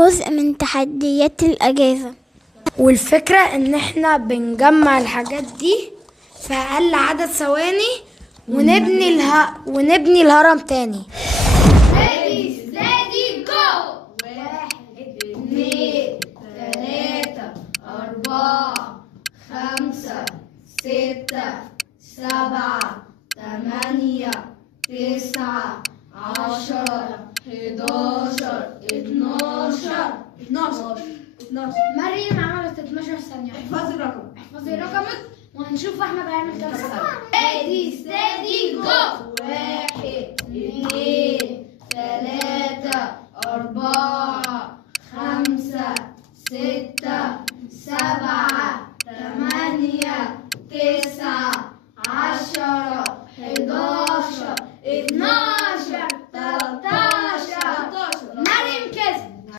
جزء من تحديات الأجازة. والفكرة ان احنا بنجمع الحاجات دي في اقل عدد ثواني ونبني الهرم تاني. Ready, steady, go! 1 2 3 4 5 6 7 8 9 10 11 12 مريم عملت 12 ثانية. احفظي رقمك وهنشوف احمد هيعمل كام ثانية. Ready, steady, go! 1 2 3 4